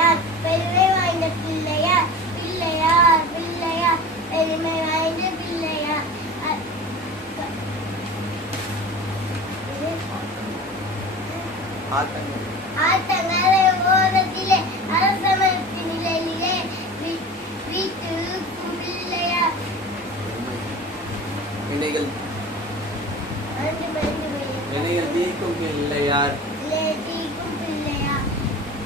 பிள்ளையார் பெருமை வாய்ந்த பிள்ளையார் பிள்ளையார் பிள்ளையார் பெருமை வாய்ந்த பிள்ளையார் ஆத்தங்கரை ஓரத்திலே அரசமரத்து நிலையிலே வீட்டிருக்கும் பிள்ளையார் தீக்கும் பிள்ளையார்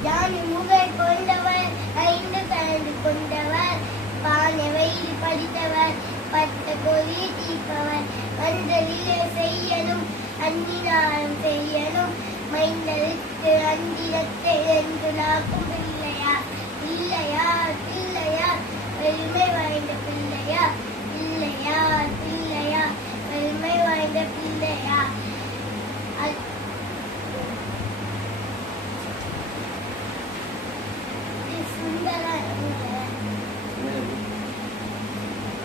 யானி முகை கொண்டவர் ஐந்து கலந்து கொண்டவர் பானை வயிறு படித்தவர் பட்ட கொடி தீர்ப்பவர் மஞ்சளிலே செய்யணும் அன்னினாலும் செய்யணும் மைந்தருக்கு அந்திரத்தை என்று நாக்கும் பிள்ளையார் பிள்ளையார் பிள்ளையார் பெருமை வாய்ந்த பிள்ளையார் பிள்ளையார் பிள்ளையார் பெருமை வாய்ந்த பிள்ளையார்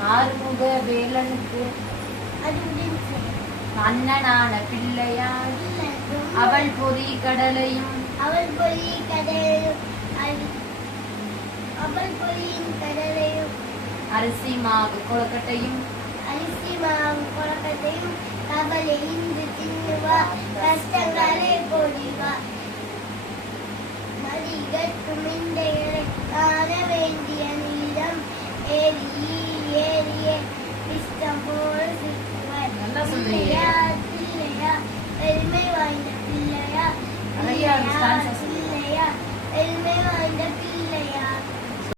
ஆறுமுக வேலனுக்கு அண்ணனான பிள்ளையார் அவள் பொறி கடலையும் அரிசி மாவு கொழுக்கட்டையும் கவலை இன்று தின்னுவா கஷ்டங்களே போடிவா மதிகட்டும் இந்த காண வேண்டிய நீளம் ஏறி